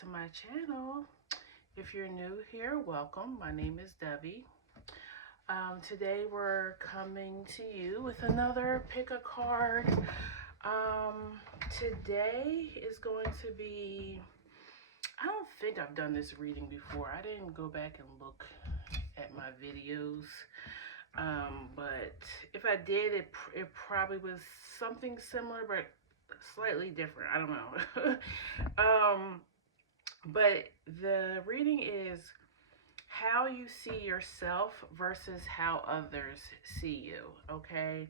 to my channel. If you're new here, welcome. My name is Debbie. Today we're coming to you with another pick a card. Today is going to be, I don't think I've done this reading before. I didn't go back and look at my videos. But if I did, it probably was something similar, but slightly different. I don't know. But the reading is how you see yourself versus how others see you, okay?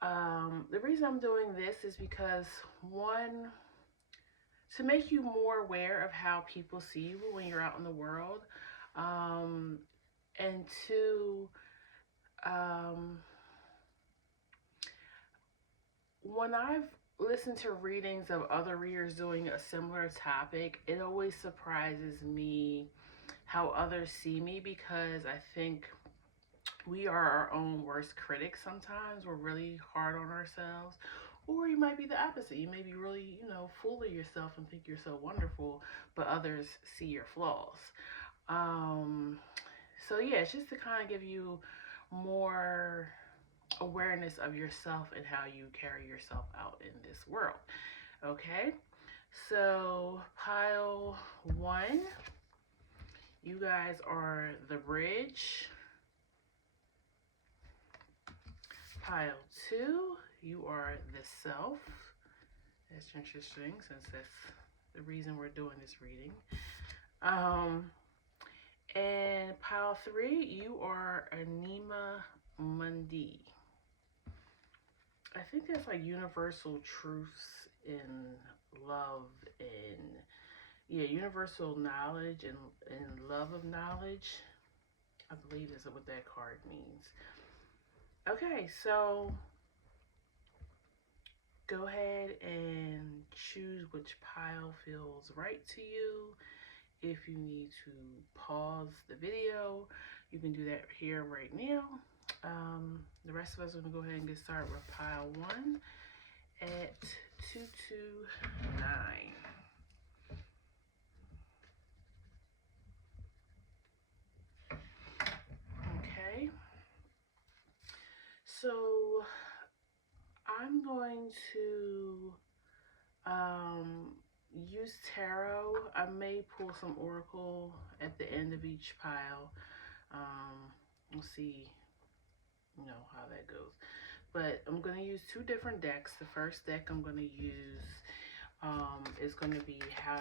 The reason I'm doing this is because, one, to make you more aware of how people see you when you're out in the world, and two, when I've listened to readings of other readers doing a similar topic, it always surprises me how others see me, because I think we are our own worst critics sometimes. We're really hard on ourselves. Or you might be the opposite. You may be really, full of yourself and think you're so wonderful, but others see your flaws. So yeah, it's just to kind of give you more awareness of yourself and how you carry yourself out in this world. Okay, so pile 1, you guys are the bridge. Pile 2, you are the self. That's interesting, since that's the reason we're doing this reading. And pile 3, you are Anima Mundi. I think that's like universal truths in love and, yeah, universal knowledge and love of knowledge. I believe that's what that card means. Okay, so go ahead and choose which pile feels right to you. If you need to pause the video, you can do that here right now. The rest of us are going to go ahead and get started with pile 1 at 229. Okay. So I'm going to use tarot. I may pull some oracle at the end of each pile. We'll see, how that goes. But I'm going to use 2 different decks. The first deck I'm going to use is going to be how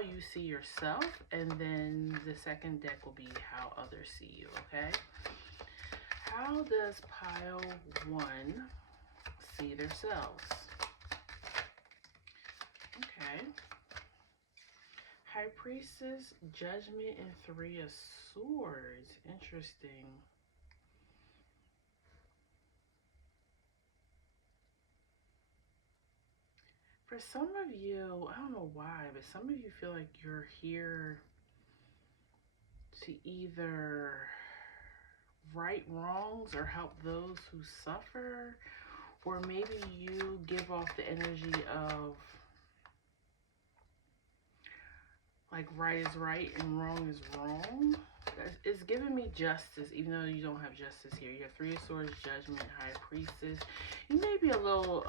you see yourself, and then the second deck will be how others see you. Okay. How does pile 1 see themselves? Okay. High Priestess, Judgment, and 3 of Swords. Interesting. For some of you, I don't know why, but some of you feel like you're here to either right wrongs or help those who suffer, or maybe you give off the energy of like right is right and wrong is wrong. It's giving me justice, even though you don't have justice here. You have 3 of Swords, Judgment, High Priestess. You may be a little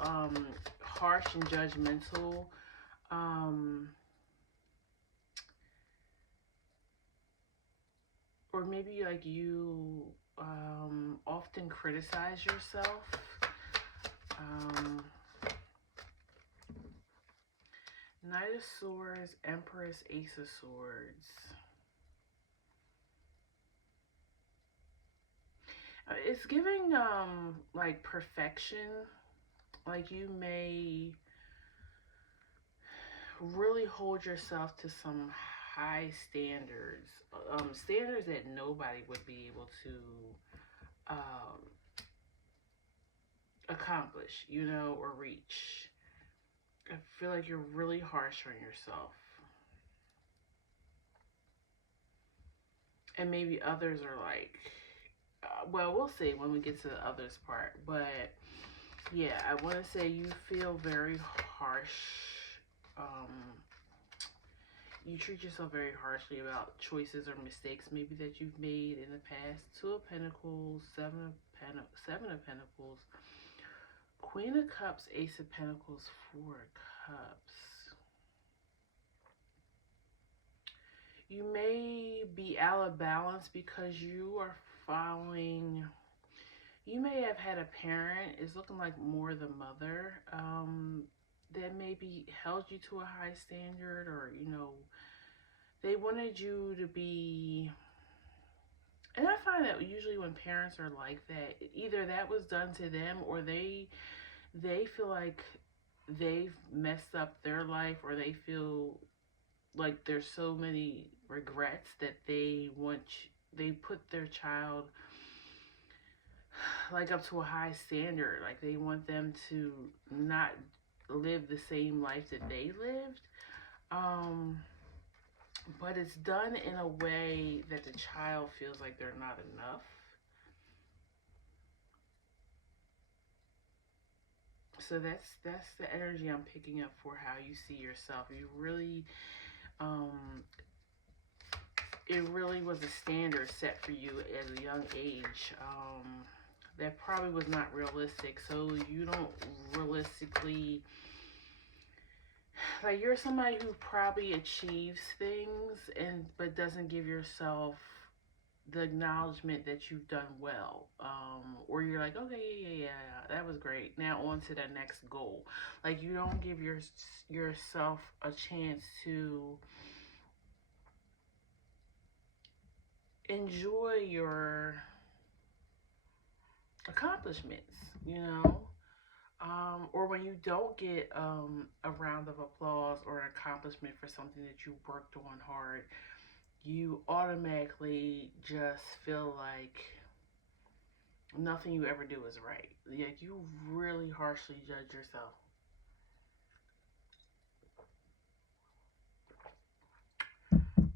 harsh and judgmental. Or maybe like you often criticize yourself. Knight of Swords, Empress, Ace of Swords. It's giving like perfection. Like you may really hold yourself to some high standards, standards that nobody would be able to accomplish, or reach. I feel like you're really harsh on yourself. And maybe others are like, well, we'll see when we get to the others part. But yeah, I want to say you feel very harsh you treat yourself very harshly about choices or mistakes maybe that you've made in the past. Two of Pentacles, Seven of Pentacles, Queen of Cups, Ace of Pentacles, Four of Cups. You may be out of balance because you are following. You may have had a parent, it's looking like more the mother, that maybe held you to a high standard, or, you know, they wanted you to be. And I find that usually when parents are like that, either that was done to them, or they feel like they've messed up their life, or they feel like there's so many regrets that they put their child like up to a high standard. Like they want them to not live the same life that they lived. But it's done in a way that the child feels like they're not enough. So that's the energy I'm picking up for how you see yourself. You really, it really was a standard set for you at a young age. That probably was not realistic. So you don't realistically, like, you're somebody who probably achieves things but doesn't give yourself the acknowledgement that you've done well, or you're like, okay, yeah, that was great, now on to the next goal. Like, you don't give yourself a chance to enjoy your accomplishments, you know. Or when you don't get a round of applause or an accomplishment for something that you worked on hard, you automatically just feel like nothing you ever do is right. Like, you really harshly judge yourself.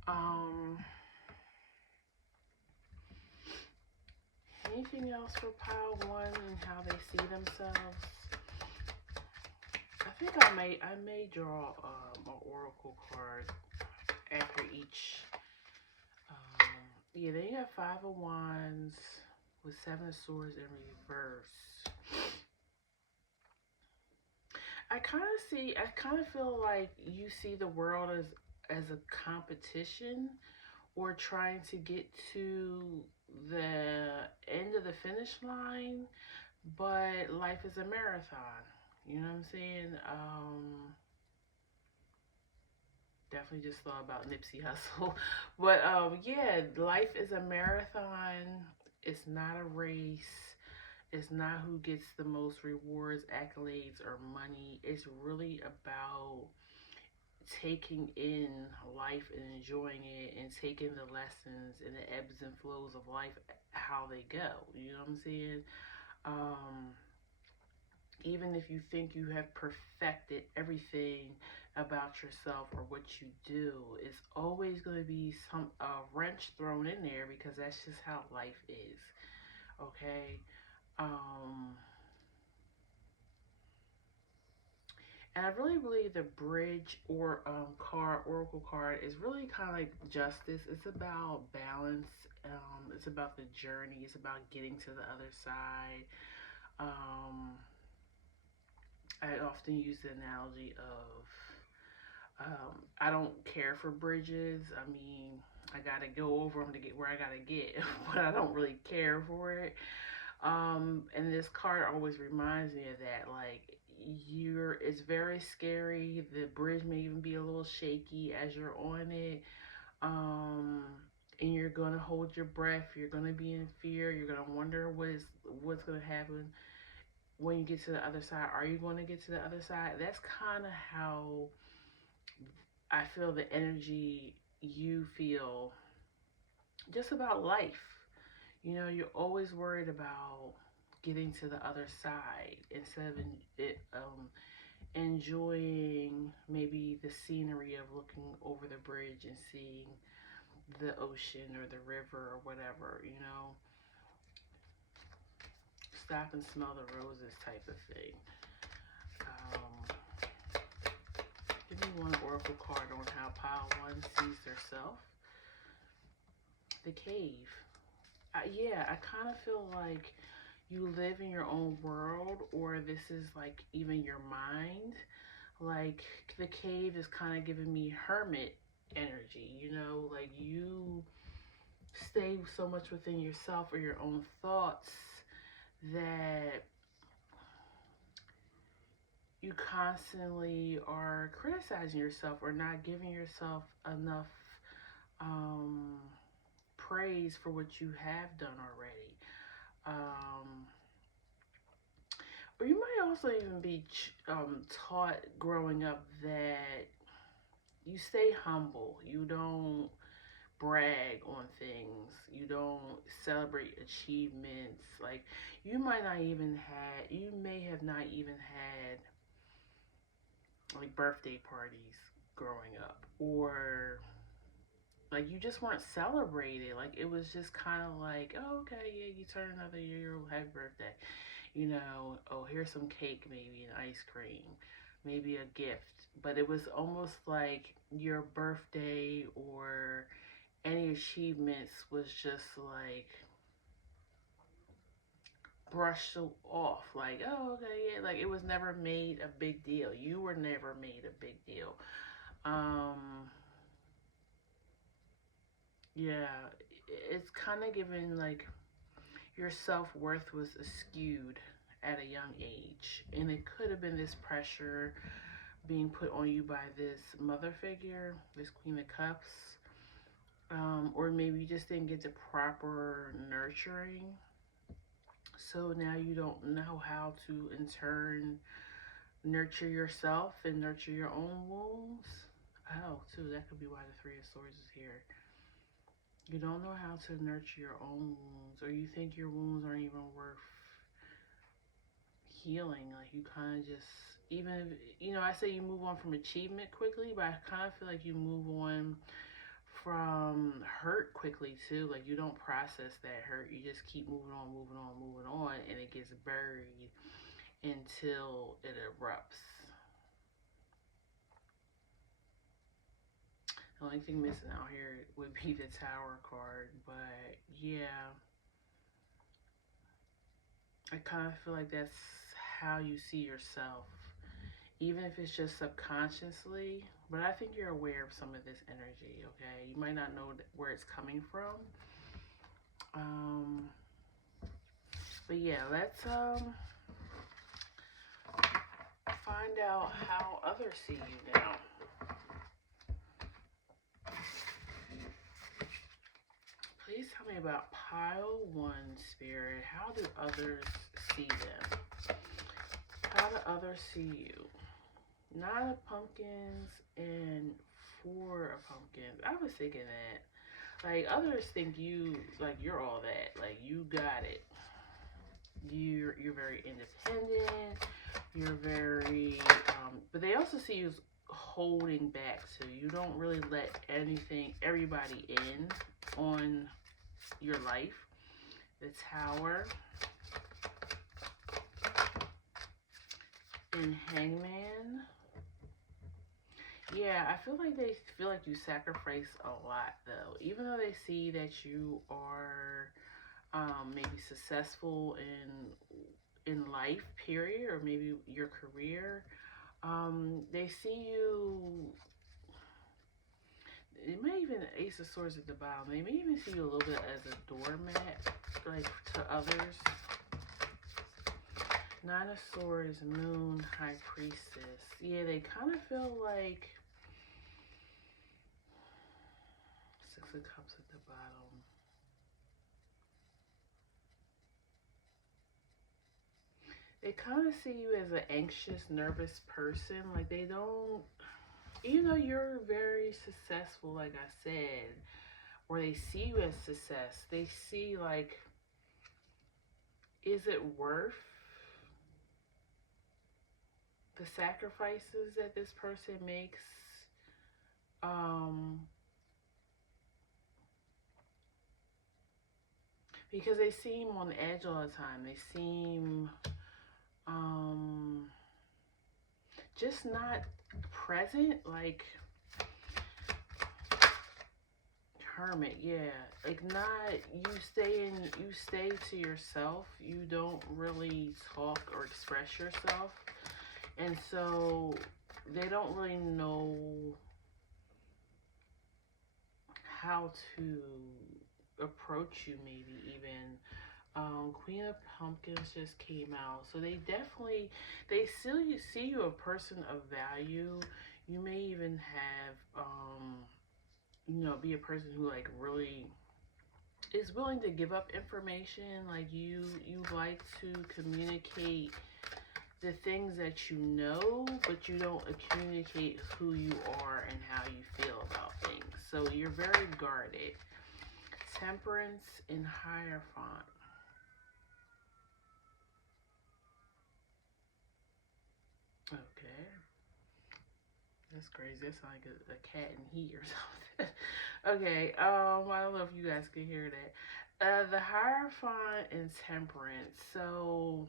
Um, Anything else for pile one and how they see themselves? I think I may draw an oracle card after each. Yeah, then you have Five of Wands with Seven of Swords in reverse. I kind of feel like you see the world as a competition, or trying to get to the end of the finish line, but life is a marathon. You know what I'm saying? Definitely just thought about Nipsey Hussle. But yeah, life is a marathon. It's not a race. It's not who gets the most rewards, accolades, or money. It's really about taking in life and enjoying it, and taking the lessons and the ebbs and flows of life how they go. You know what I'm saying? Um, Even if you think you have perfected everything about yourself or what you do, it's always going to be some wrench thrown in there, because that's just how life is. Okay. Um, And I really believe the bridge or oracle card is really kind of like justice. It's about balance. It's about the journey. It's about getting to the other side. Um, I often use the analogy of, I don't care for bridges. I mean, I gotta go over them to get where I gotta get, but I don't really care for it. And this card always reminds me of that. Like, it's very scary. The bridge may even be a little shaky as you're on it. Um, and you're gonna hold your breath. You're gonna be in fear. You're gonna wonder what's gonna happen when you get to the other side. Are you gonna get to the other side? That's kind of how I feel the energy you feel just about life. You know, you're always worried about getting to the other side instead of enjoying maybe the scenery of looking over the bridge and seeing the ocean or the river or whatever, you know. Stop and smell the roses type of thing. Give me one oracle oracle card on how pile 1 sees their self. The cave. Yeah, I kind of feel like you live in your own world, or this is like even your mind. Like the cave is kind of giving me hermit energy, you know, like you stay so much within yourself or your own thoughts that you constantly are criticizing yourself or not giving yourself enough um, praise for what you have done already. Or you might also even be taught growing up that you stay humble. You don't brag on things. You don't celebrate achievements. Like you might not even had, you may have not even had like birthday parties growing up, or like you just weren't celebrated. Like it was just kind of like, oh, okay, yeah, you turn another year, happy birthday. You know, oh, here's some cake, maybe an ice cream, maybe a gift. But it was almost like your birthday or any achievements was just like brushed off. Like, oh, okay, yeah. Like it was never made a big deal. You were never made a big deal. Yeah, it's kind of given like your self-worth was skewed at a young age, and it could have been this pressure being put on you by this mother figure, this Queen of Cups, or maybe you just didn't get the proper nurturing, so now you don't know how to in turn nurture yourself and nurture your own wounds. Oh, too, that could be why the Three of Swords is here. You don't know how to nurture your own wounds, or you think your wounds aren't even worth healing. Like you kind of just, even, you know, I say you move on from achievement quickly, but I kind of feel like you move on from hurt quickly too. Like you don't process that hurt. You just keep moving on, moving on, moving on, and it gets buried until it erupts. The only thing missing out here would be the Tower card, but yeah, I kind of feel like that's how you see yourself, even if it's just subconsciously. But I think you're aware of some of this energy, okay? You might not know where it's coming from. But yeah, let's find out how others see you now. Please tell me about pile 1, Spirit. How do others see them? How do others see you? 9 of Pumpkins and 4 of Pumpkins. I was thinking that. Like, others think you, like, you're all that. Like, you got it. You're very independent. You're very, but they also see you as holding back. So you don't really let everybody in on your life. The Tower and Hangman. Yeah, I feel like they feel like you sacrifice a lot though. Even though they see that you are maybe successful in life, period, or maybe your career, they see you. It may even Ace of Swords at the bottom. They may even see you a little bit as a doormat, like to others. 9 of Swords, Moon, High Priestess. Yeah, they kind of feel like 6 of Cups at the bottom. They kind of see you as an anxious, nervous person. Like they don't, even though you're very successful, like I said, or they see you as success, they see like, is it worth the sacrifices that this person makes? Because they seem on the edge all the time. They seem just not present. Like Hermit, yeah. Like not, you stay to yourself. You don't really talk or express yourself. And so they don't really know how to approach you, maybe even. Queen of Pumpkins just came out, so they still you see you a person of value. You may even have be a person who like really is willing to give up information. Like you like to communicate the things that you know, but you don't communicate who you are and how you feel about things. So you're very guarded. Temperance and Hierophant. Okay. That's crazy. That sounds like a cat in heat or something. Okay. I don't know if you guys can hear that. The Hierophant and Temperance. So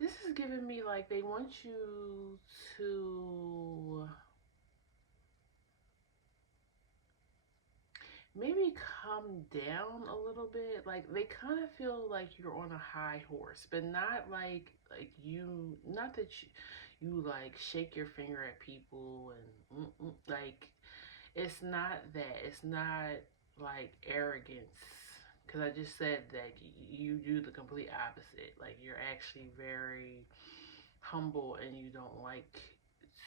this is giving me like they want you to maybe come down a little bit. Like they kind of feel like you're on a high horse, but not like you. Not that you like shake your finger at people and like it's not that. It's not like arrogance. Because I just said that you do the complete opposite. Like you're actually very humble and you don't like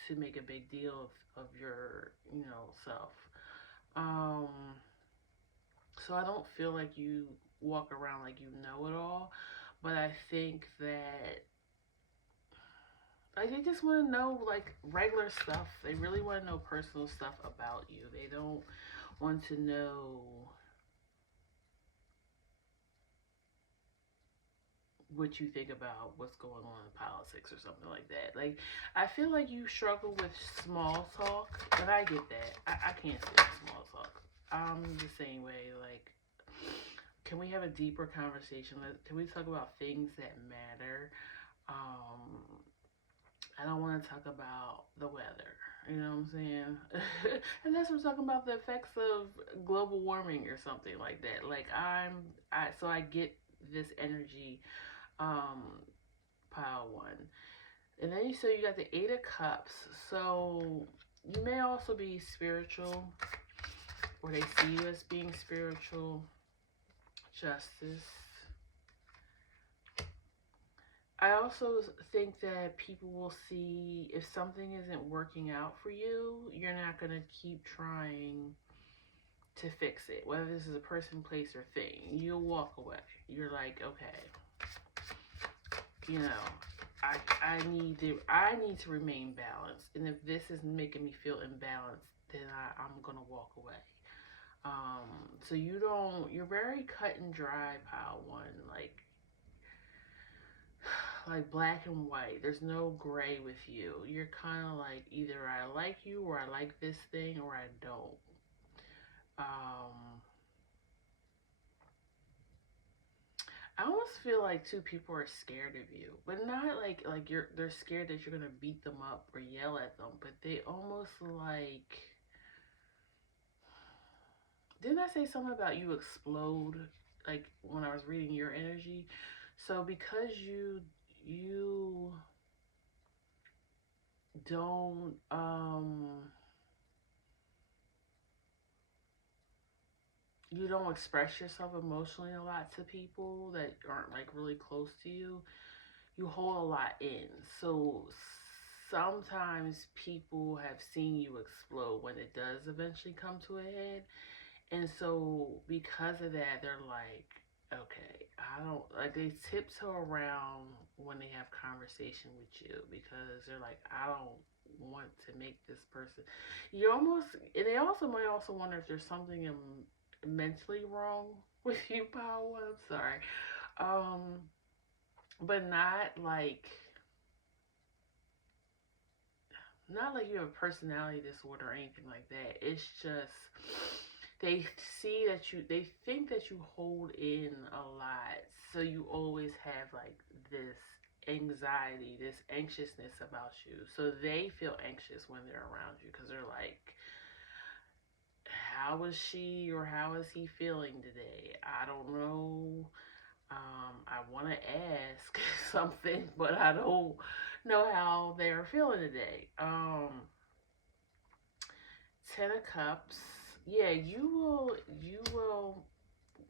to make a big deal of your self. Um, so I don't feel like you walk around like you know it all, but I think that like they just want to know like regular stuff. They really want to know personal stuff about you. They don't want to know what you think about what's going on in politics or something like that. Like I feel like you struggle with small talk, but I get that. I can't stand small talk. I'm the same way. Like, can we have a deeper conversation? Can we talk about things that matter? Um, I don't want to talk about the weather. You know what I'm saying? Unless we're talking about the effects of global warming or something like that. Like so I get this energy. Um, pile one, and then you got the Eight of Cups. So you may also be spiritual, or they see you as being spiritual. Justice. I also think that people will see if something isn't working out for you, you're not going to keep trying to fix it. Whether this is a person, place, or thing, you'll walk away. You're like, okay, you know, I need to remain balanced. And if this is making me feel imbalanced, then I'm going to walk away. So you're very cut and dry, pile one. Like black and white. There's no gray with you. You're kind of like either I like you or I like this thing or I don't. Um, I almost feel like two people are scared of you, but not like they're scared that you're gonna beat them up or yell at them, but they almost like didn't I say something about you explode like when I was reading your energy? So because you don't you don't express yourself emotionally a lot to people that aren't like really close to you. You hold a lot in. So sometimes people have seen you explode when it does eventually come to a head. And so because of that, they're like, okay, I don't like they tiptoe around when they have conversation with you because they're like, I don't want to make this person. You almost, and they also might also wonder if there's something mentally wrong with you, Paul. I'm sorry, um, but not like you have a personality disorder or anything like that. It's just they they think that you hold in a lot, so you always have like this anxiety, this anxiousness about you. So they feel anxious when they're around you because they're like, how is she or how is he feeling today? I don't know. I want to ask something, but I don't know how they're feeling today. 10 of Cups. Yeah, you will,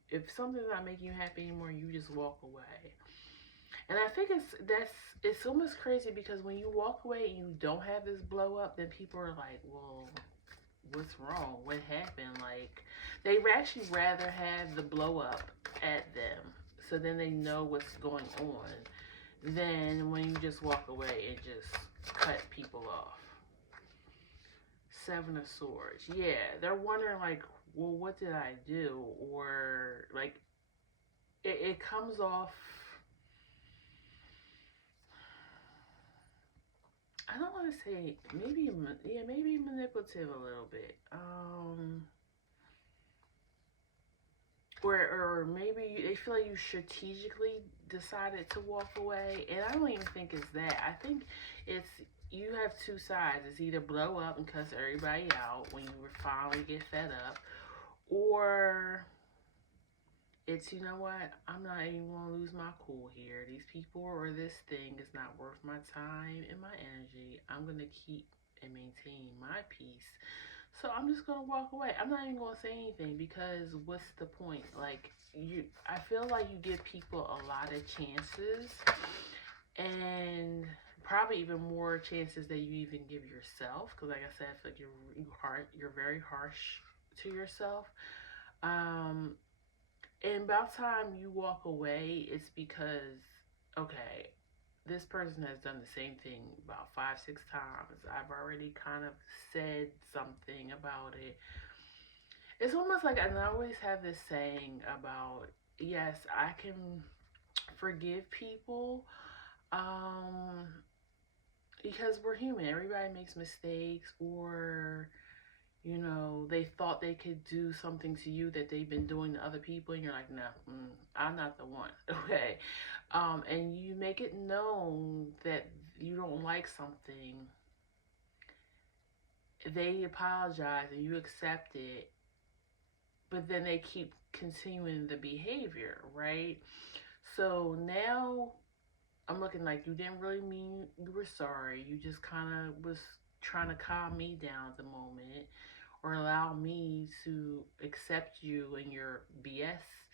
if something's not making you happy anymore, you just walk away. And I think it's almost crazy because when you walk away and you don't have this blow up, then people are like, well, what's wrong? What happened? Like, they actually rather have the blow up at them so then they know what's going on than when you just walk away and just cut people off. 7 of Swords. Yeah, they're wondering, like, well, what did I do? Or, like, it comes off. I don't want to say maybe, yeah, maybe manipulative a little bit. Or maybe they feel like you strategically decided to walk away, and I don't even think it's that. I think it's you have two sides. It's either blow up and cuss everybody out when you finally get fed up, or it's, you know what, I'm not even gonna lose my cool here. These people or this thing is not worth my time and my energy. I'm gonna keep and maintain my peace. So I'm just gonna walk away. I'm not even gonna say anything because what's the point? Like, I feel like you give people a lot of chances, and probably even more chances than you even give yourself. Because, like I said, I feel like you're very harsh to yourself. Um, and about time you walk away, it's because, okay, this person has done the same thing about 5, 6 times. I've already kind of said something about it. It's almost like I always have this saying about, yes, I can forgive people, um, because we're human. Everybody makes mistakes, or they thought they could do something to you that they've been doing to other people, and you're like, no, I'm not the one, okay? And you make it known that you don't like something, they apologize and you accept it, but then they keep continuing the behavior, right? So now I'm looking like you didn't really mean you were sorry. You just kind of was trying to calm me down at the moment or allow me to accept you and your BS.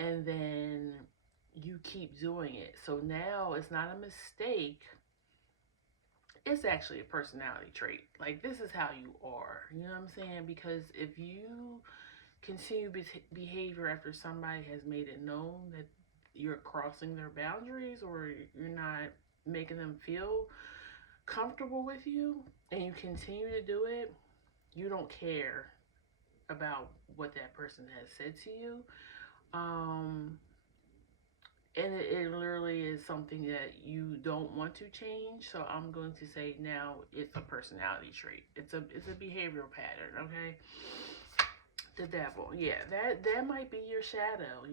And then you keep doing it. So now it's not a mistake. It's actually a personality trait. Like, this is how you are. You know what I'm saying? Because if you continue behavior after somebody has made it known that you're crossing their boundaries or you're not making them feel comfortable with you, and you continue to do it, you don't care about what that person has said to you. And it literally is something that you don't want to change. So I'm going to say now it's a personality trait. It's a behavioral pattern, okay? The devil. Yeah, that might be your shadow.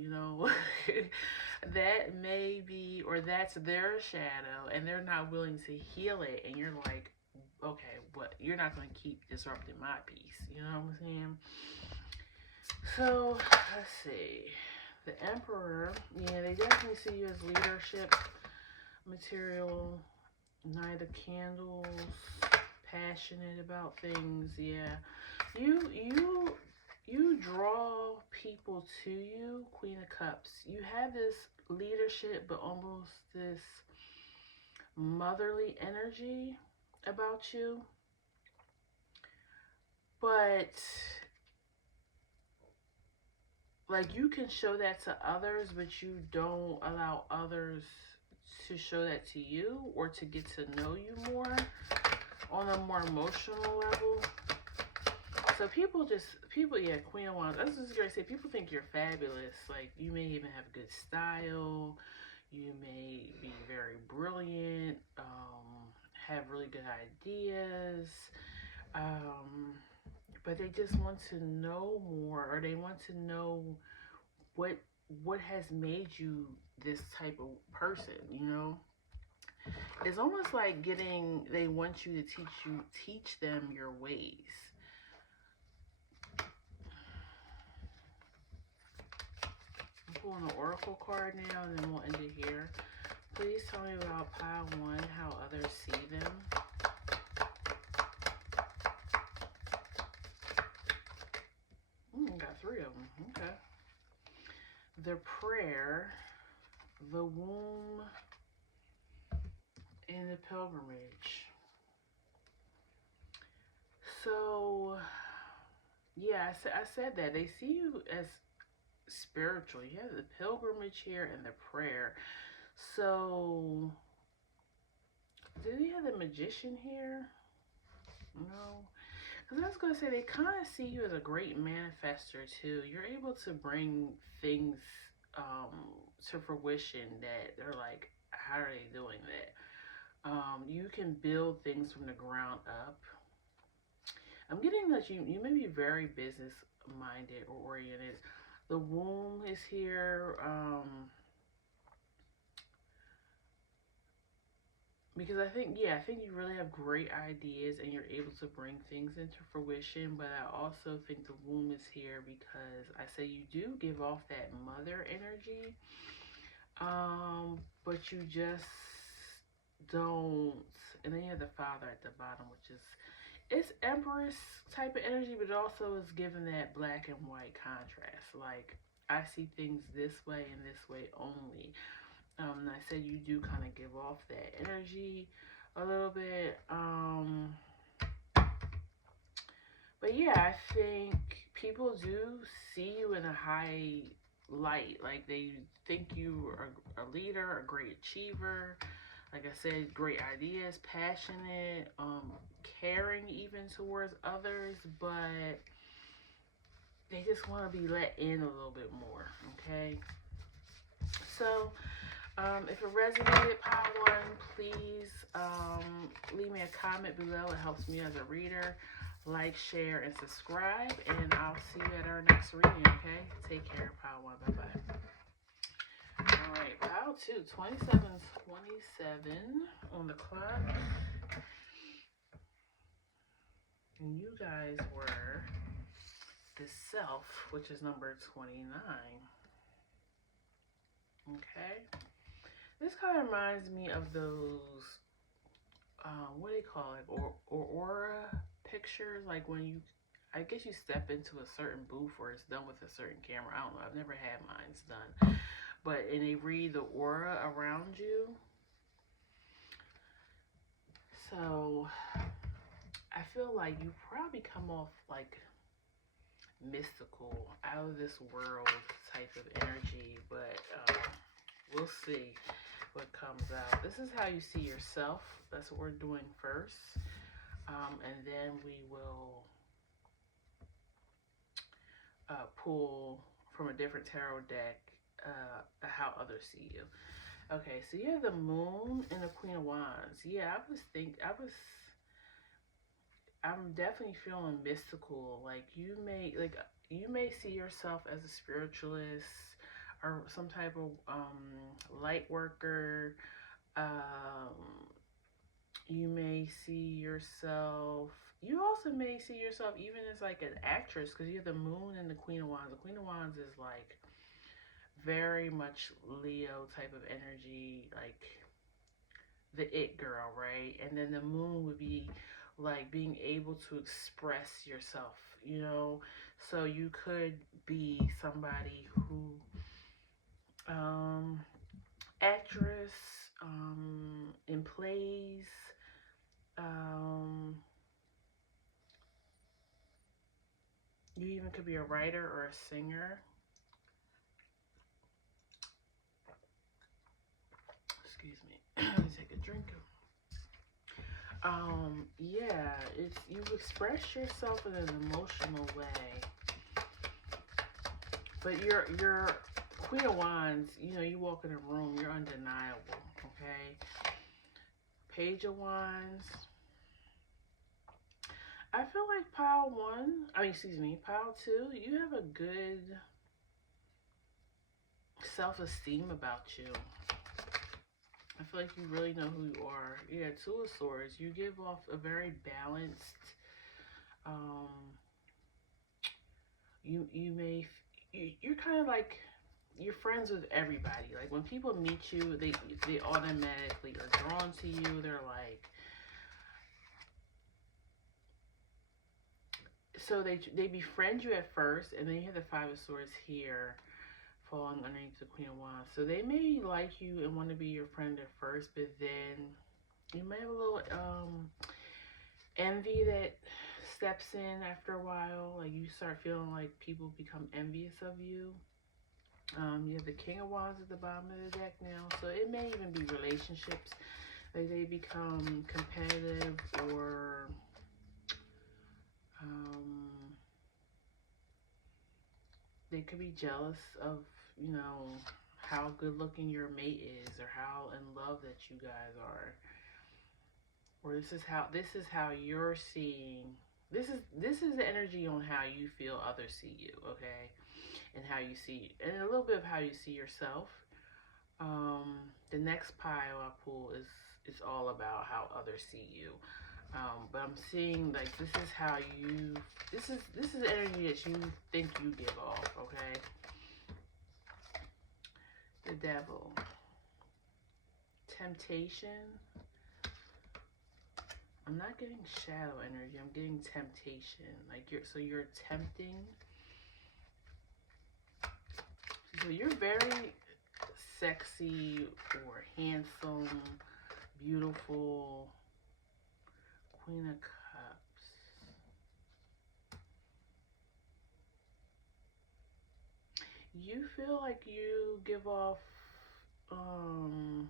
That may be, or that's their shadow, and they're not willing to heal it, and you're like, okay, what, you're not going to keep disrupting my peace. You know what I'm saying? So let's see. The Emperor, yeah, they definitely see you as leadership material. Knight of Candles, passionate about things. Yeah, you draw people to you. Queen of Cups, you have this leadership, but almost this motherly energy about you. But like, you can show that to others, but you don't allow others to show that to you or to get to know you more on a more emotional level. So people, yeah, Queen of Wands. I was just gonna say, people think you're fabulous. Like, you may even have good style. You may be very brilliant. Have really good ideas. But they just want to know more, or they want to know what has made you this type of person. It's almost like they want you to teach them your ways. I'm pulling an oracle card now, and then we'll end it here. Please tell me about pile 1, how others see them. Got 3 of them. Okay. The prayer, the womb, and the pilgrimage. So, yeah, I said that. They see you as spiritual. You have the pilgrimage here and the prayer. So, do you have the magician here? No. Because I was going to say, they kind of see you as a great manifester, too. You're able to bring things to fruition that they're like, how are they doing that? You can build things from the ground up. I'm getting that you may be very business minded or oriented. The womb is here. Because I think you really have great ideas and you're able to bring things into fruition. But I also think the womb is here because I say you do give off that mother energy. But you just don't. And then you have the father at the bottom, which is, it's Empress type of energy, but it also is given that black and white contrast. Like, I see things this way and this way only. And I said you do kind of give off that energy a little bit. But yeah, I think people do see you in a high light. Like, they think you are a leader, a great achiever. Like I said, great ideas, passionate, caring even towards others, but they just want to be let in a little bit more, okay? So, if it resonated, pile 1, please leave me a comment below. It helps me as a reader. Like, share, and subscribe, and I'll see you at our next reading, okay? Take care, pile 1. Bye-bye. All right, pile 2, 27 on the clock. And you guys were the self, which is number 29. Okay. This kind of reminds me of those, what do you call it, or aura pictures, like when you, I guess you step into a certain booth or it's done with a certain camera. I don't know. I've never had mine's done. But, and they read the aura around you. So, I feel like you probably come off like mystical, out of this world type of energy. But, we'll see what comes out. This is how you see yourself. That's what we're doing first. And then we will pull from a different tarot deck how others see you. Okay, so you have the Moon and the Queen of Wands. Yeah, I'm definitely feeling mystical. Like you may see yourself as a spiritualist or some type of light worker. You may see yourself. You also may see yourself even as like an actress, because you have the Moon and the Queen of Wands. The Queen of Wands is like very much Leo type of energy, like the it girl, right? And then the Moon would be like being able to express yourself, you know? So you could be somebody who, actress, in plays, you even could be a writer or a singer. Excuse me. Let me take a drink. Yeah, it's, you express yourself in an emotional way. But you're Queen of Wands, you know, you walk in a room, you're undeniable, okay? Page of Wands. I feel like pile 2, you have a good self-esteem about you. I feel like you really know who you are. Yeah, Two of Swords. You give off a very balanced. Um, you may you're kind of like you're friends with everybody. Like when people meet you, they automatically are drawn to you. They're like, so they befriend you at first, and then you have the Five of Swords here falling underneath the Queen of Wands. So they may like you and want to be your friend at first, but then you may have a little envy that steps in after a while. Like you start feeling like people become envious of you. You have the King of Wands at the bottom of the deck now, so it may even be relationships. Like they become competitive, or um, they could be jealous of, you know, how good looking your mate is, or how in love that you guys are. Or this is how you're seeing, this is the energy on how you feel others see you, okay? And how you see, and a little bit of how you see yourself. The next pile I pull is all about how others see you. But I'm seeing like this is energy that you think you give off, okay? The Devil. Temptation. I'm not getting shadow energy. I'm getting temptation. Like you're tempting. So you're very sexy or handsome, beautiful. Queen of Cups. You feel like you give off um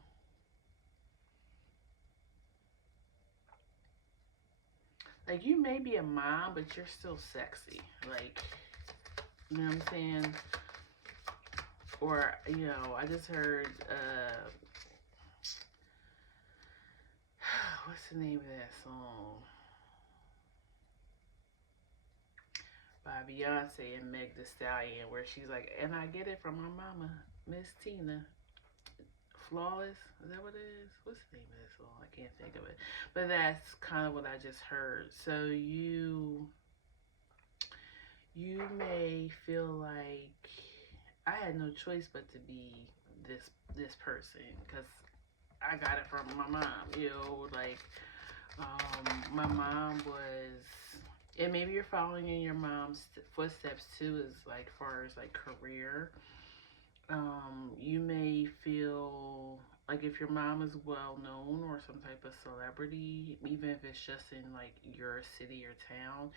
like you may be a mom, but you're still sexy. Like, you know what I'm saying? Or, you know, I just heard what's the name of that song? By Beyonce and Meg Thee Stallion, where she's like, and I get it from my mama, Miss Tina. Flawless? Is that what it is? What's the name of this song? I can't think of it. But that's kind of what I just heard. So you may feel like I had no choice but to be this person because I got it from my mom. You know, like my mom was, and maybe you're following in your mom's footsteps too, as like far as like career. You may feel like if your mom is well known or some type of celebrity, even if it's just in like your city or town,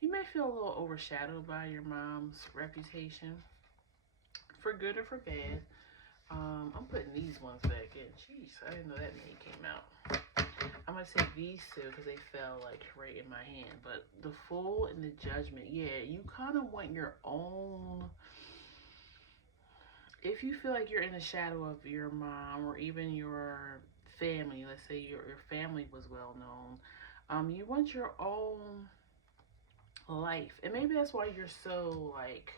you may feel a little overshadowed by your mom's reputation, for good or for bad. I'm putting these ones back in. Jeez, I didn't know that many came out. I'm gonna say these two because they fell like right in my hand. But the Fool and the Judgment, yeah, you kind of want your own. If you feel like you're in the shadow of your mom or even your family, let's say your family was well known, you want your own life. And maybe that's why you're so like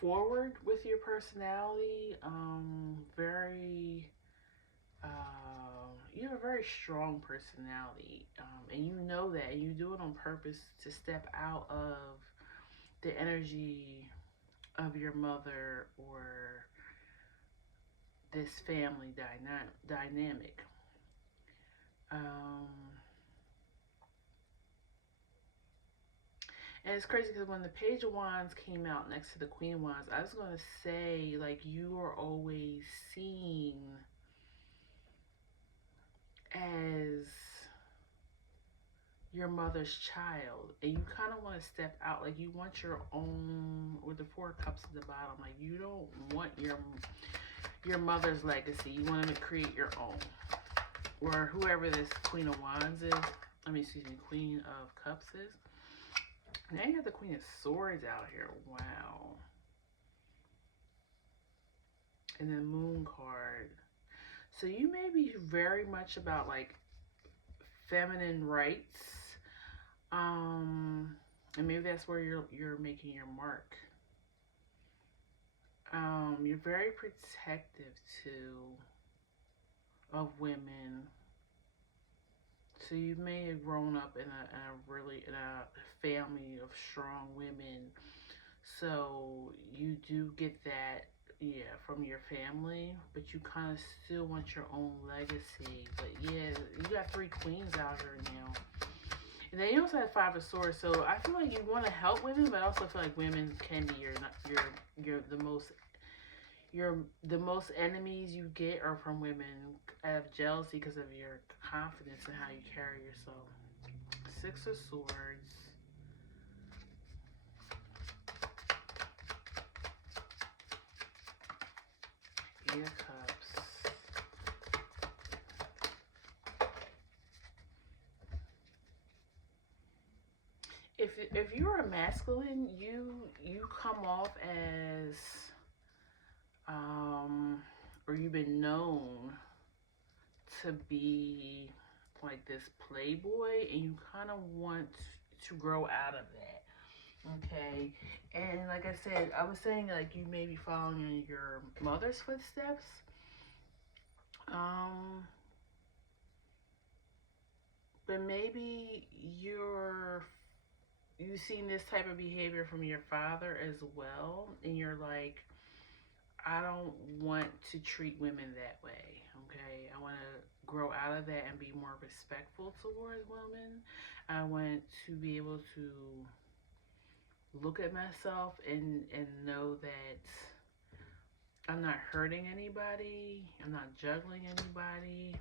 forward with your personality. Very you have a very strong personality, and you know that, and you do it on purpose to step out of the energy of your mother or this family dynamic. Um, and it's crazy because when the Page of Wands came out next to the Queen of Wands, I was going to say, like, you are always seen as your mother's child, and you kind of want to step out, like you want your own, with the Four Cups at the bottom, like you don't want your mother's legacy. You want to create your own, or whoever this Queen of Wands is, Queen of Cups is. Now you have the Queen of Swords out here. Wow. And then Moon card. So you may be very much about like feminine rights. And maybe that's where you're making your mark. You're very protective too of women. So you may have grown up in a family of strong women. So you do get that, yeah, from your family, but you kind of still want your own legacy. But yeah, you got three queens out here now. And then you also have five of swords, so I feel like you want to help women, but I also feel like women can be your the most enemies you get are from women out of jealousy because of your confidence and how you carry yourself. Six of swords. Eight of cups. If you're a masculine, you come off as or you've been known to be like this playboy, and you kind of want to grow out of that. Okay, and like I said, I was saying like you may be following in your mother's footsteps. Um, but maybe you've seen this type of behavior from your father as well, and you're like, I don't want to treat women that way. Okay, I want to grow out of that and be more respectful towards women. I want to be able to look at myself and know that I'm not hurting anybody. I'm not juggling anybody.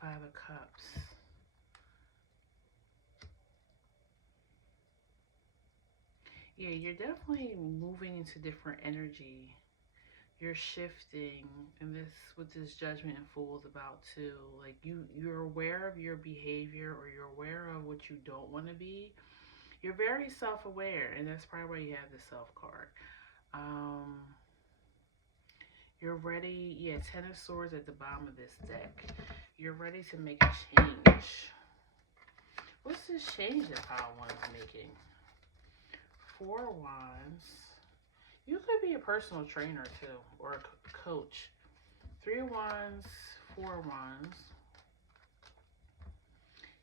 Five of Cups. Yeah, you're definitely moving into different energy. You're shifting, and this what this judgment and fool is about too. Like you're aware of your behavior, or you're aware of what you don't want to be. You're very self-aware, and that's probably why you have the self card. Um, you're ready. Yeah, Ten of Swords at the bottom of this deck. You're ready to make a change. What's this change that pile one is making? Four of Wands. You could be a personal trainer too, or a coach. Three of Wands, Four of Wands.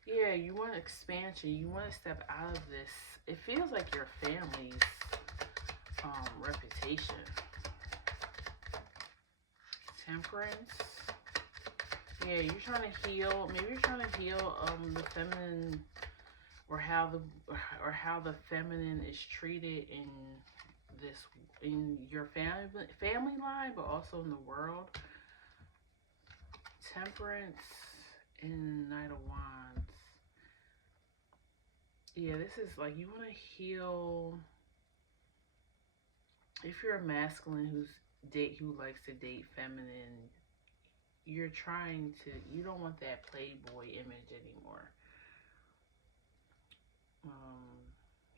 Yeah, you want expansion. You want to step out of this. It feels like your family's reputation. Temperance. Yeah, you're trying to heal. Maybe you're trying to heal the feminine, or how the feminine is treated this in your family line, but also in the world. Temperance and Knight of Wands. Yeah, this is like you want to heal. If you're a masculine who likes to date feminine, you're trying to. You don't want that playboy image anymore.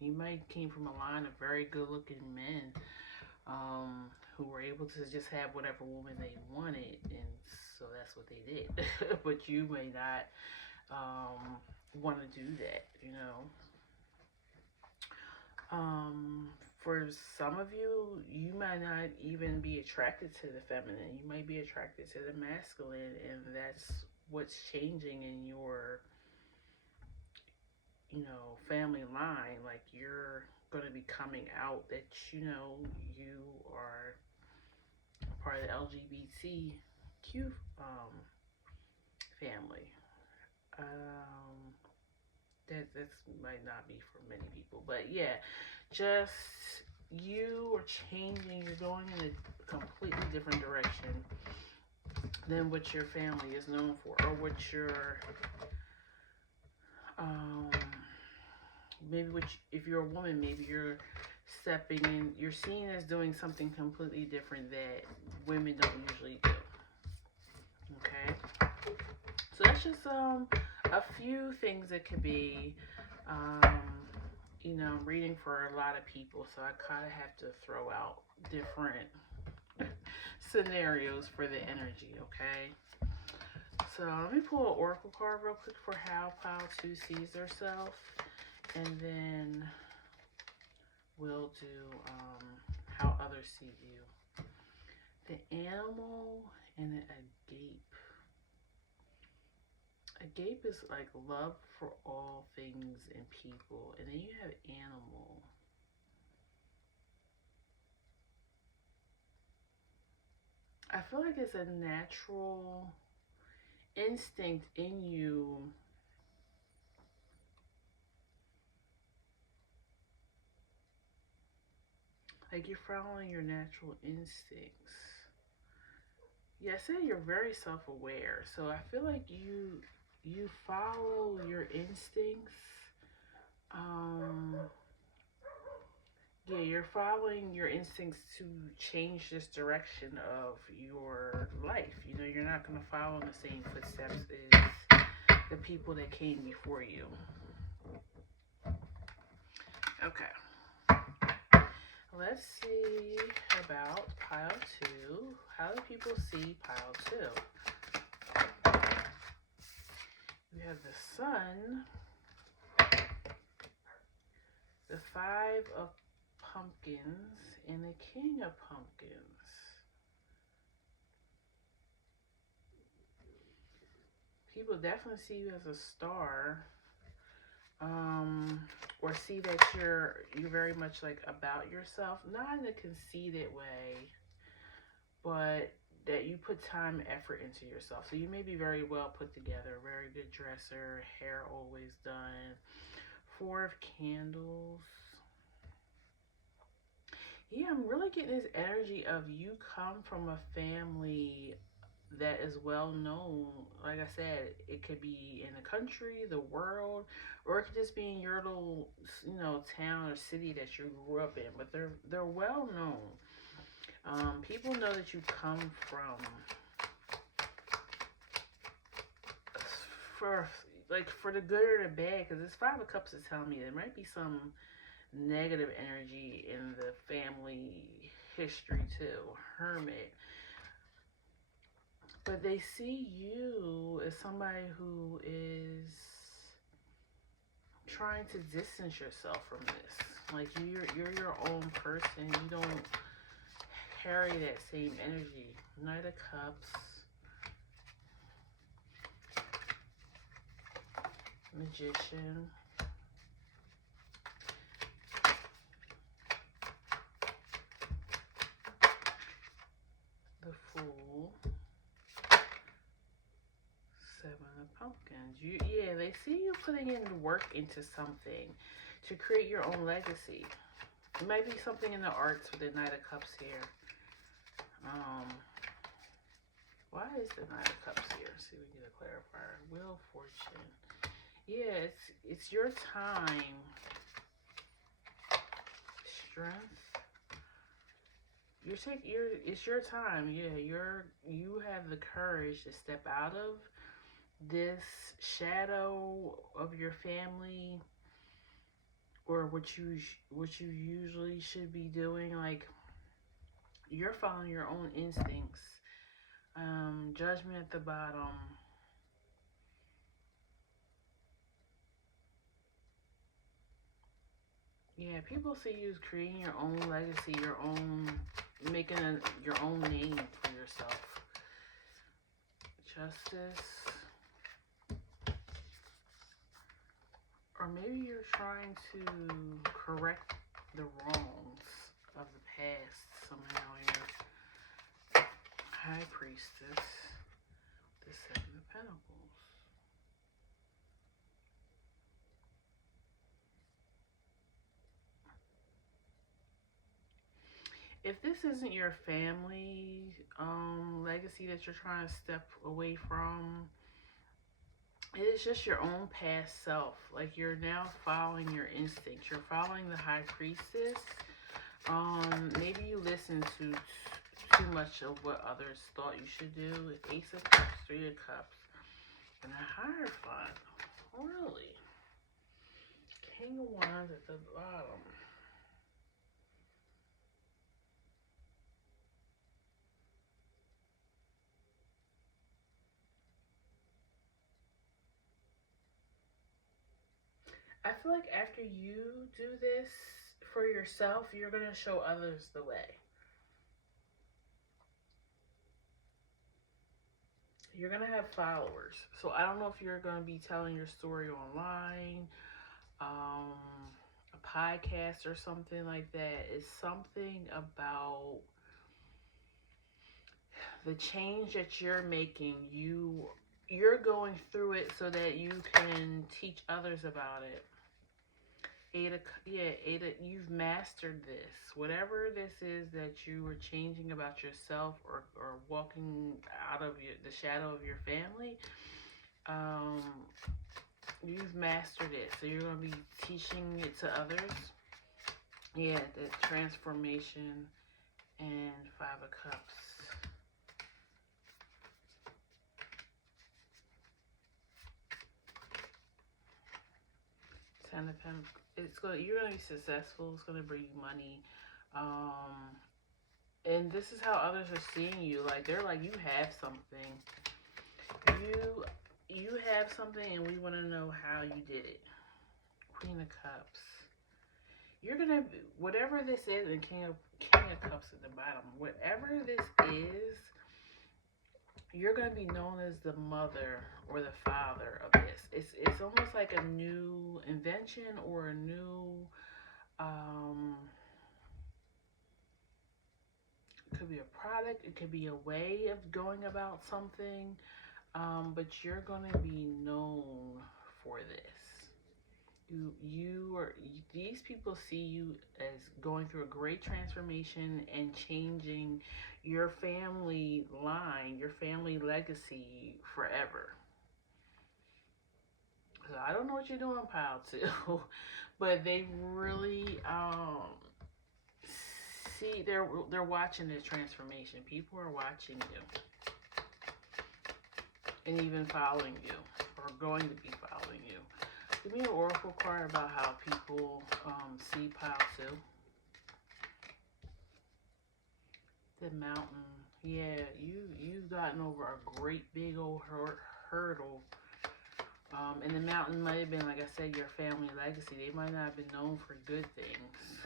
He might came from a line of very good-looking men who were able to just have whatever woman they wanted, and so that's what they did. But you may not want to do that, you know. For some of you, you might not even be attracted to the feminine. You might be attracted to the masculine, and that's what's changing in your, family line. Like you're going to be coming out that, you are part of the LGBTQ family. Um, that might not be for many people, but yeah, just you are changing. You're going in a completely different direction than what your family is known for, or what your um, maybe which if you're a woman, maybe you're stepping in. You're seen as doing something completely different that women don't usually do. Okay, so that's just a few things that could be. Um, reading for a lot of people, so I kind of have to throw out different scenarios for the energy, okay? So let me pull an oracle card real quick for how pile 2 sees herself, and then we'll do how others see you. The animal and the agape. Agape is like love for all things and people. And then you have animal. I feel like it's a natural instinct in you. Like you're following your natural instincts. Yeah, I said you're very self-aware. So I feel like you follow your instincts. Um yeah, you're following your instincts to change this direction of your life. You know, you're not gonna follow in the same footsteps as the people that came before you. Okay. Let's see about pile two. How do people see pile two? We have the sun, the five of pumpkins, and the king of pumpkins. People definitely see you as a star, or see that you're very much like about yourself, not in a conceited way, but that you put time and effort into yourself. So you may be very well put together, very good dresser, hair always done. Four of candles. Yeah, I'm really getting this energy of you come from a family that is well known. Like I said, it could be in the country, the world, or it could just be in your little, town or city that you grew up in. But they're well known. People know that you come from for for the good or the bad. Because this Five of Cups is telling me there might be some negative energy in the family history too. Hermit. But they see you as somebody who is trying to distance yourself from this. Like you're your own person. You don't carry that same energy. Knight of Cups. Magician. The Fool. Seven of Pumpkins. Yeah, they see you putting in the work into something to create your own legacy. It might be something in the arts with the Knight of Cups here. Why is the Knight of Cups here? Let's see if we get a clarifier. Wheel of Fortune. Yeah, it's your time. Strength. It's your time. Yeah, you have the courage to step out of this shadow of your family, or what you usually should be doing. Like you're following your own instincts. Judgment at the bottom. Yeah, people see you as creating your own legacy, your own name for yourself. Justice. Or maybe you're trying to correct the wrongs of the past somehow here. High Priestess. The Seven of Pentacles. If this isn't your family legacy that you're trying to step away from, it is just your own past self. Like you're now following your instincts. You're following the High Priestess. Maybe you listen to too much of what others thought you should do. Ace of Cups, Three of Cups, and a Hierophant. Really? King of Wands at the bottom. I feel like after you do this for yourself, you're going to show others the way. You're going to have followers. So I don't know if you're going to be telling your story online, a podcast or something like that. It's something about the change that you're making. You're going through it so that you can teach others about it. Ada, you've mastered this. Whatever this is that you were changing about yourself, or walking out of the shadow of your family, you've mastered it. So you're going to be teaching it to others. Yeah, the transformation and Five of Cups. Ten of Pentacles. You're gonna be successful. It's gonna bring you money, and this is how others are seeing you. Like, they're like, you have something. You have something, and we want to know how you did it. Queen of Cups. You're gonna, whatever this is, and King of Cups at the bottom. Whatever this is, you're going to be known as the mother or the father of this. It's almost like a new invention, or a new, it could be a product, it could be a way of going about something, but you're going to be known for this. These people see you as going through a great transformation and changing your family line, your family legacy forever. So I don't know what you're doing, Pile 2, but they really see, they're watching this transformation. People are watching you, and even following you, or going to be following you. Give me an oracle card about how people see Pile 2. The Mountain. Yeah, you've gotten over a great big old hurdle. And the Mountain might have been, like I said, your family legacy. They might not have been known for good things.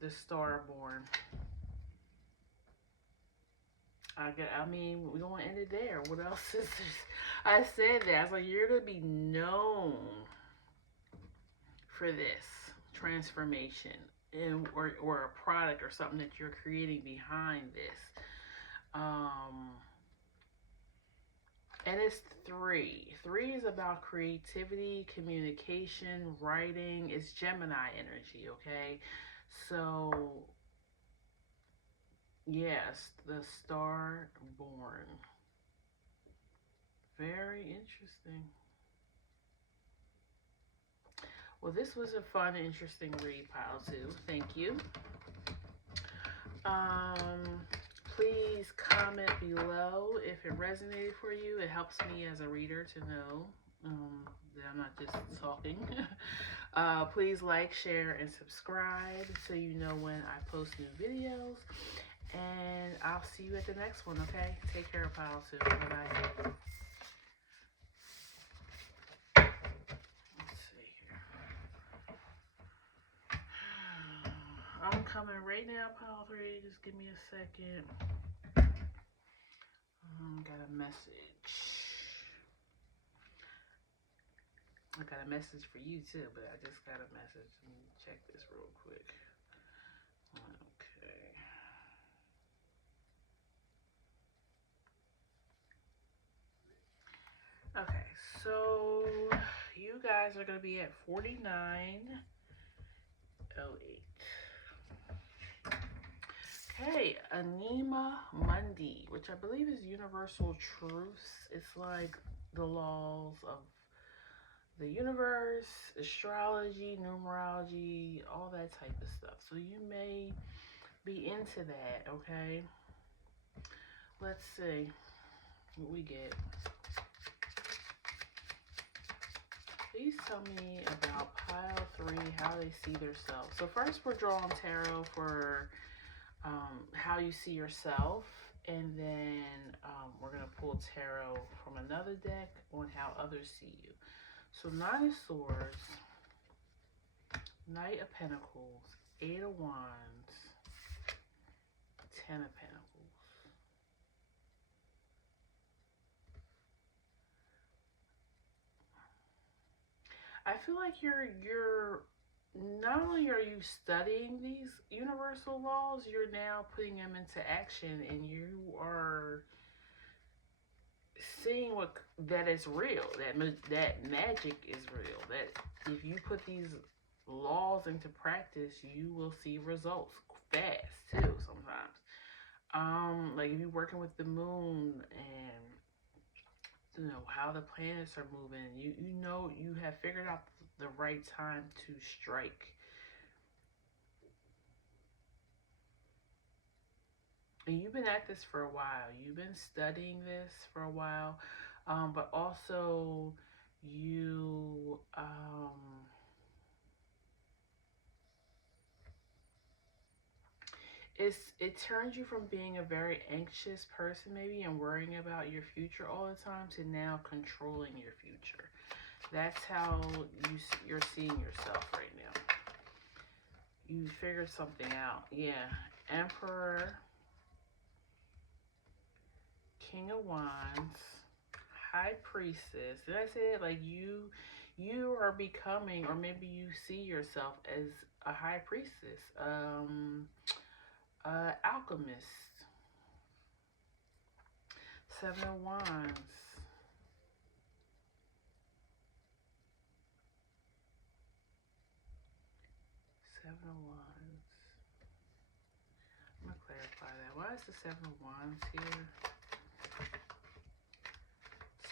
The Starborn. I mean, we don't end it there. What else is there? I said that. I was like, you're going to be known for this transformation, or a product or something that you're creating behind this. And it's 3. 3 is about creativity, communication, writing. It's Gemini energy, okay? So, yes, the Star Born. Very interesting. Well, this was a fun, interesting read, Pile 2. Thank you. Please comment below if it resonated for you. It helps me as a reader to know that I'm not just talking. Please like, share, and subscribe so you know when I post new videos. And I'll see you at the next one, okay? Take care, Pile 2. Bye-bye. Let's see here. I'm coming right now, Pile 3. Just give me a second. Got a message. I got a message for you too, but I just got a message. Let me check this real quick. Okay, so you guys are going to be at 4908. Okay, Anima Mundi, which I believe is universal truths. It's like the laws of the universe, astrology, numerology, all that type of stuff. So you may be into that, okay? Let's see what we get. Please tell me about Pile 3, how they see themselves. So first we're drawing tarot for how you see yourself, and then we're going to pull tarot from another deck on how others see you. So 9 of Swords, Knight of Pentacles, Eight of Wands, Ten of Pentacles. I feel like you're not only are you studying these universal laws, you're now putting them into action, and you are seeing what that is real. That magic is real. That if you put these laws into practice, you will see results fast too. Sometimes, like if you're working with the moon and how the planets are moving, you know you have figured out the right time to strike. And you've been at this for a while. You've been studying this for a while, but also you it turns you from being a very anxious person maybe and worrying about your future all the time to now controlling your future. That's how you're seeing yourself right now. You figured something out. Yeah. Emperor, King of Wands, High Priestess. Did I say it? Like you are becoming, or maybe you see yourself as a High Priestess, alchemist. Seven of Wands. Seven of Wands. I'm going to clarify that. Why is the Seven of Wands here?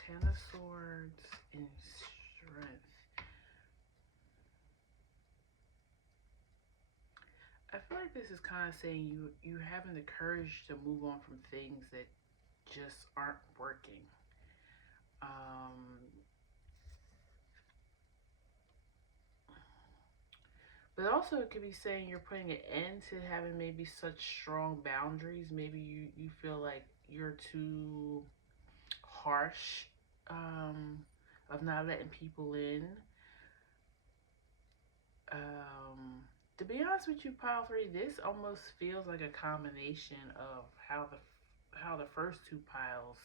Ten of Swords and Strength. I feel like this is kind of saying you having the courage to move on from things that just aren't working. But also it could be saying you're putting an end to having maybe such strong boundaries. Maybe you feel like you're too harsh, of not letting people in. To be honest with you, pile three, this almost feels like a combination of how the first two piles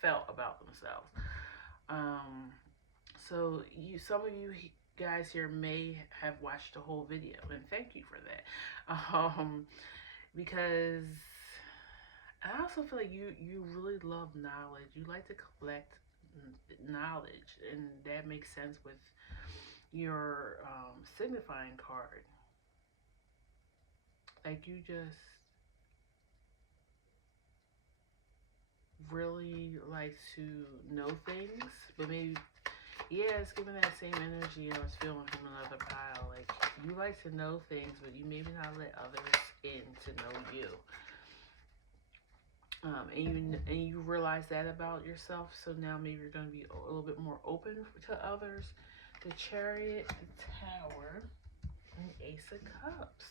felt about themselves. So some of you guys here may have watched the whole video, and thank you for that. Because I also feel like you really love knowledge. You like to collect knowledge, and that makes sense with your signifying card. Like you just really like to know things, but maybe it's giving that same energy I was feeling from another pile. Like you like to know things, but you maybe not let others in to know you. And you realize that about yourself, so now maybe you're going to be a little bit more open to others. The Chariot, the Tower, and the Ace of Cups.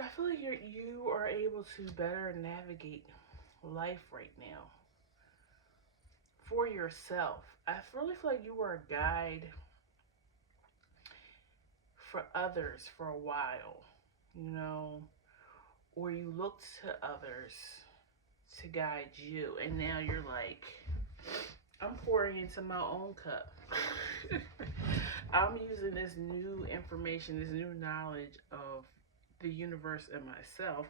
I feel like you are able to better navigate life right now for yourself. I really feel like you are a guide for others for a while, or you looked to others to guide you, and now you're like, I'm pouring into my own cup. I'm using this new information, this new knowledge of the universe and myself,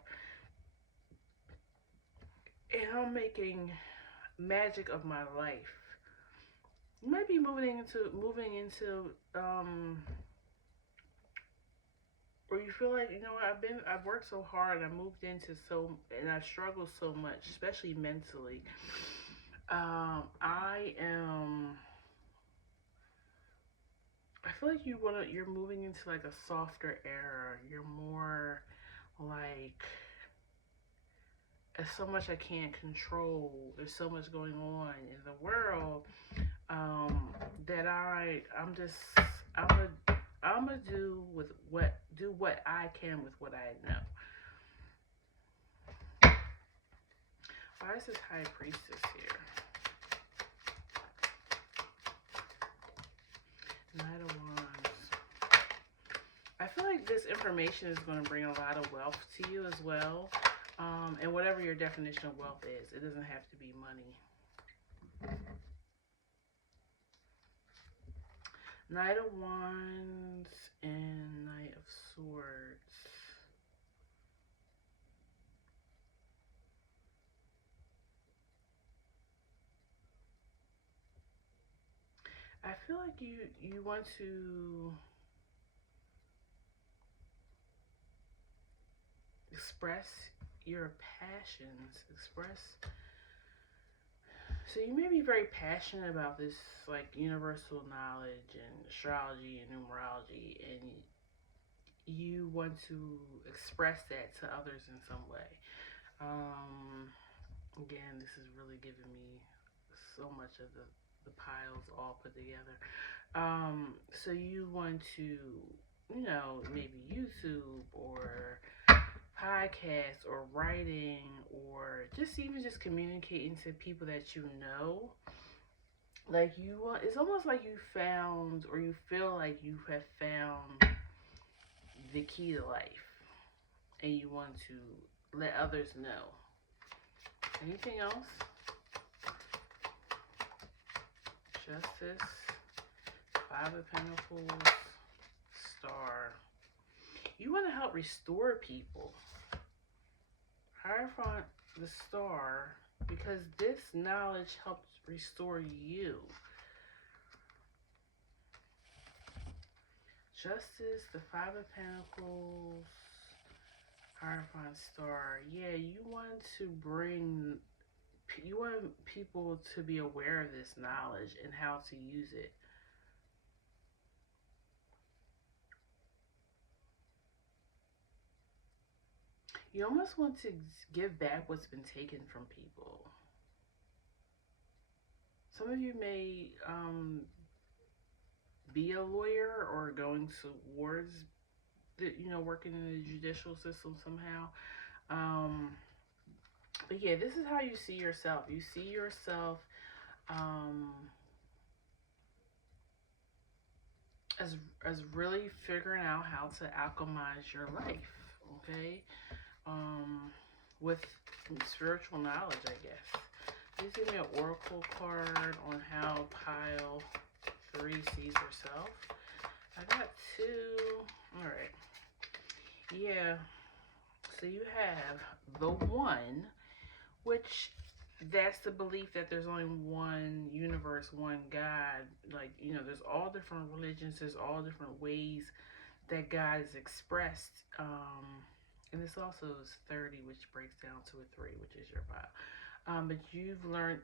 and I'm making magic of my life. You might be moving into or you feel like, I've worked so hard, I moved into and I struggled so much, especially mentally. I feel like you're moving into like a softer era. You're more like, there's so much I can't control. There's so much going on in the world, that I'm gonna do what I can with what I know. Why is this High Priestess here? Knight of Wands. I feel like this information is going to bring a lot of wealth to you as well. And whatever your definition of wealth is, it doesn't have to be money. Knight of Wands and Knight of Swords. I feel like you want to express your passions, so you may be very passionate about this, like, universal knowledge and astrology and numerology, and you want to express that to others in some way. Again, this is really giving me so much of the piles all put together. So you want to, maybe YouTube or podcast or writing, or just communicating to people that you know. Like, it's almost like you found, or you feel like you have found the key to life, and you want to let others know. Anything else? Justice, Five of Pentacles, Star. You want to help restore people. Hierophant, the Star, because this knowledge helps restore you. Justice, the Five of Pentacles, Hierophant, Star. Yeah, you want people to be aware of this knowledge and how to use it. You almost want to give back what's been taken from people. Some of you may be a lawyer or going towards working in the judicial system somehow. But yeah, this is how you see yourself. You see yourself as really figuring out how to alchemize your life, okay? With spiritual knowledge, I guess. Please give me an oracle card on how pile 3 sees herself. I got 2. All right. Yeah. So you have the One, which that's the belief that there's only one universe, one God. Like, there's all different religions. There's all different ways that God is expressed. And this also is 30, which breaks down to a 3, which is your pile. But you've learned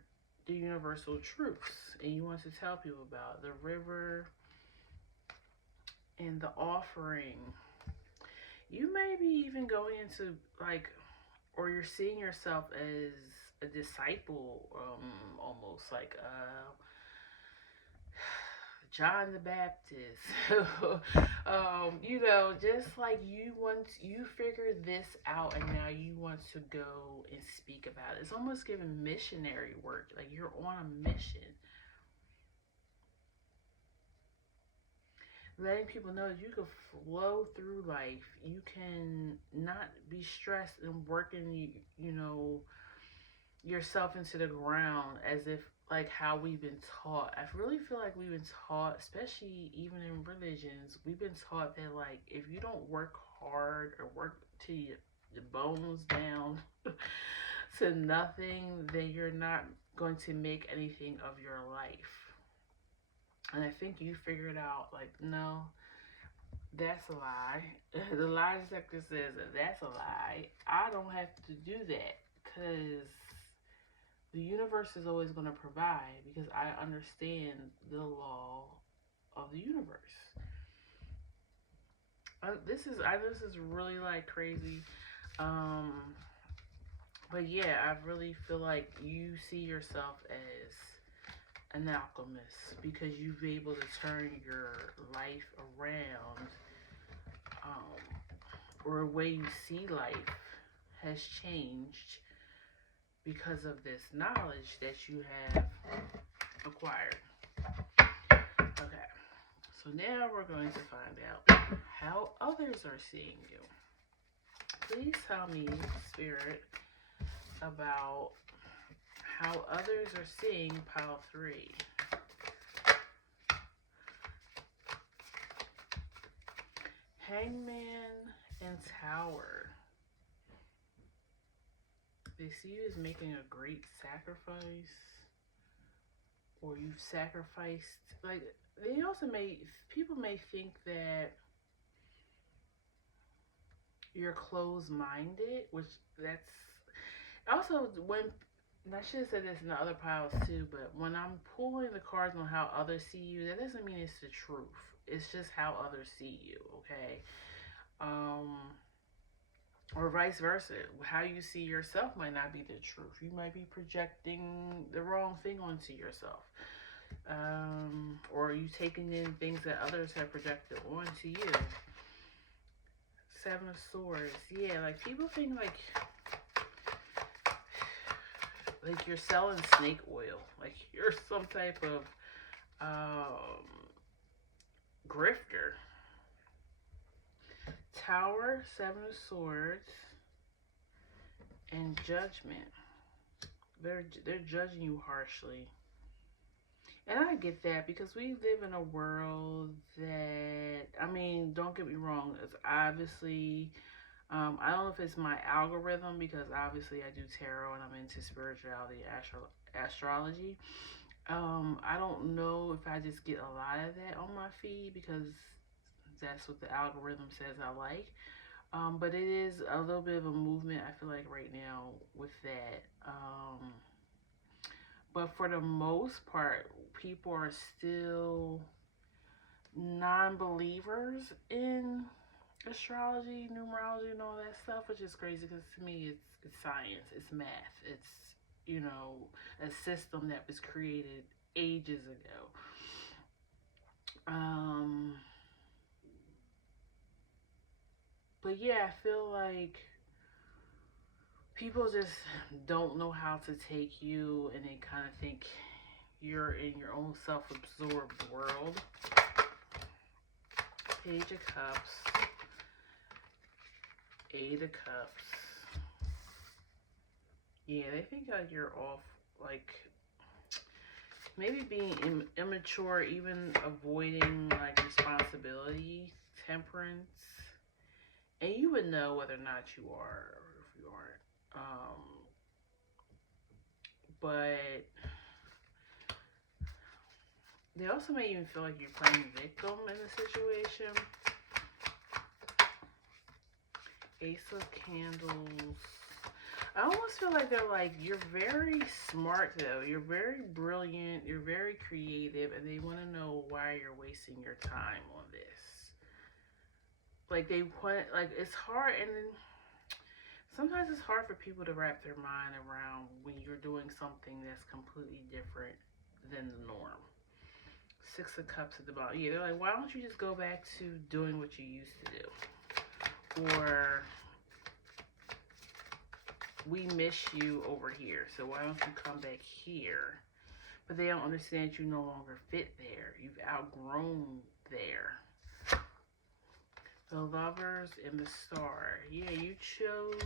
the universal truths, and you want to tell people about the river and the offering. You may be even going into, like, or you're seeing yourself as a disciple, almost like John the Baptist. Just like you figured this out, and now you want to go and speak about it. It's almost giving missionary work, like you're on a mission. Letting people know that you can flow through life. You can not be stressed and working, yourself into the ground as if, like, how we've been taught. I really feel like we've been taught, especially even in religions, we've been taught that, like, if you don't work hard or work to your bones down to nothing, then you're not going to make anything of your life. And I think you figured out, like, no, that's a lie. The lie detector says that that's a lie. I don't have to do that, because the universe is always going to provide, because I understand the law of the universe. This is really, like, crazy. But yeah, I really feel like you see yourself as an alchemist, because you've been able to turn your life around, or the way you see life has changed because of this knowledge that you have acquired. Okay, so now we're going to find out how others are seeing you. Please tell me, Spirit, about how others are seeing pile 3. Hangman and Tower. They see you as making a great sacrifice, or you've sacrificed. Like, they also people may think that you're closed-minded, which that's also when. And I should have said this in the other piles too, but when I'm pulling the cards on how others see you, that doesn't mean it's the truth. It's just how others see you, okay? Or vice versa. How you see yourself might not be the truth. You might be projecting the wrong thing onto yourself. Or you taking in things that others have projected onto you. 7 of Swords. Yeah, like people think like you're selling snake oil. Like you're some type of grifter. Tower, 7 of Swords, and Judgment. They're judging you harshly. And I get that because we live in a world that, I mean, don't get me wrong, it's obviously, I don't know if it's my algorithm because obviously I do tarot and I'm into spirituality, astrology. I don't know if I just get a lot of that on my feed because that's what the algorithm says I like. But it is a little bit of a movement, I feel like, right now with that. But for the most part, people are still non-believers in astrology, numerology, and all that stuff, which is crazy because to me, it's science, it's math, it's, you know, a system that was created ages ago. But yeah, I feel like people just don't know how to take you and they kind of think you're in your own self-absorbed world. Page of Cups, 8 of Cups. Yeah, they think like you're off, like maybe being immature, even avoiding like responsibility, temperance. And you would know whether or not you are or if you aren't. But they also may even feel like you're playing victim in the situation. Ace of Candles. I almost feel like they're like, you're very smart though. You're very brilliant. You're very creative. And they want to know why you're wasting your time on this. Like they want, like it's hard. And sometimes it's hard for people to wrap their mind around when you're doing something that's completely different than the norm. 6 of Cups at the bottom. Yeah, they're like, why don't you just go back to doing what you used to do? Or we miss you over here, so why don't you come back here? But they don't understand you no longer fit there. You've outgrown there. The Lovers and the Star. Yeah, you chose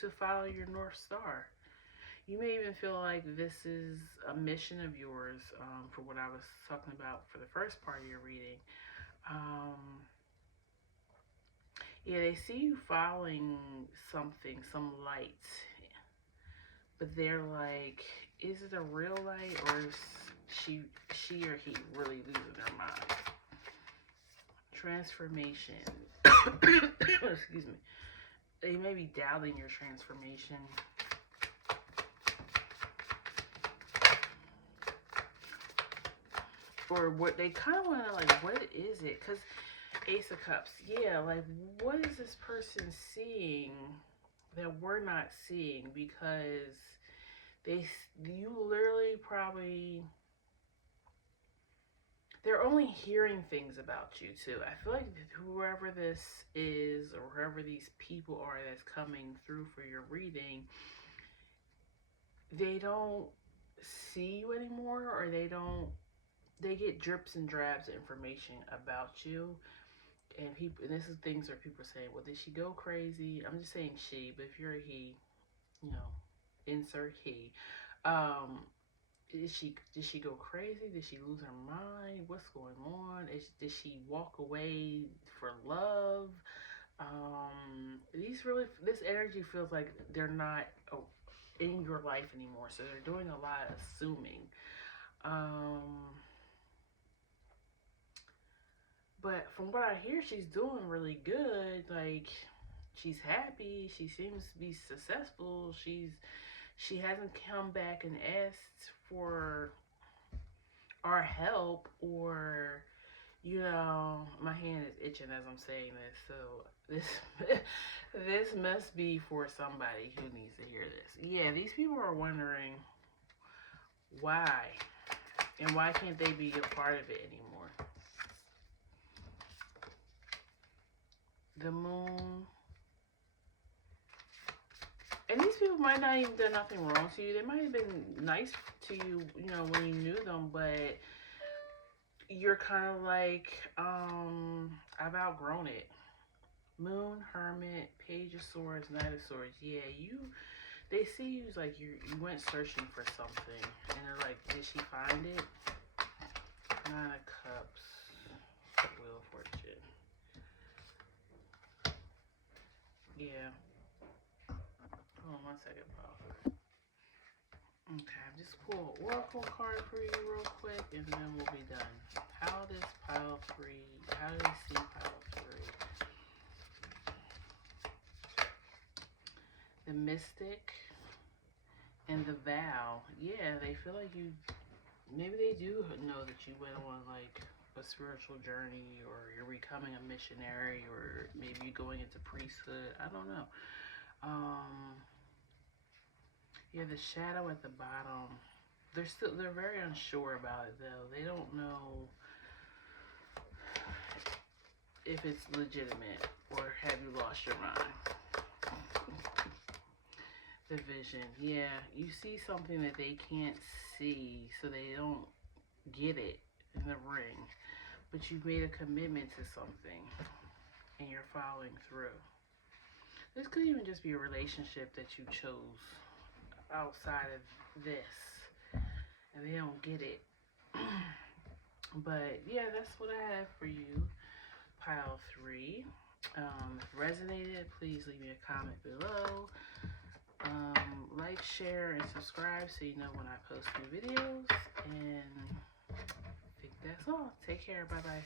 to follow your North Star. You may even feel like this is a mission of yours, for what I was talking about for the first part of your reading. Yeah, they see you following something, some light. But they're like, is it a real light or is she or he really losing their mind? Transformation. Excuse me. They may be doubting your transformation. Or what they kind of want to like, what is it? Because Ace of Cups, yeah, like what is this person seeing that we're not seeing? Because you literally probably, they're only hearing things about you too. I feel like whoever this is or whoever these people are that's coming through for your reading, they don't see you anymore, or they get drips and drabs of information about you. And people, and this is things where people are saying, well, did she go crazy? I'm just saying she, but if you're a he, you know, insert he. Um, did she go crazy? Did she lose her mind? What's going on? Did she walk away for love? This energy feels like they're not in your life anymore, so they're doing a lot of assuming. Um, but from what I hear, she's doing really good. Like, she's happy. She seems to be successful. She hasn't come back and asked for our help, or my hand is itching as I'm saying this. So this this must be for somebody who needs to hear this. Yeah, these people are wondering why, and why can't they be a part of it anymore. The moon. And these people might not even done nothing wrong to you. They might have been nice to you, when you knew them, but you're kind of like, I've outgrown it. Moon, Hermit, Page of Swords, Knight of Swords. Yeah, they see you as like you went searching for something, and they're like, did she find it? Nine of Cups, Wheel of Fortune. Yeah. Hold on 1 second, Paul. Okay, just pull an oracle card for you real quick, and then we'll be done. How do they see pile 3? The Mystic and the Vow. Yeah, they feel like maybe they do know that you went on like a spiritual journey, or you're becoming a missionary, or maybe you're going into priesthood. I don't know. Yeah, the Shadow at the bottom. They're very unsure about it though. They don't know if it's legitimate, or have you lost your mind. The Vision. Yeah, you see something that they can't see, so they don't get it in the ring. But you've made a commitment to something, and you're following through. This could even just be a relationship that you chose outside of this, and they don't get it. But yeah, that's what I have for you, pile 3. If resonated, please leave me a comment below. Like, share, and subscribe so you know when I post new videos. And I think that's all. Take care. Bye bye.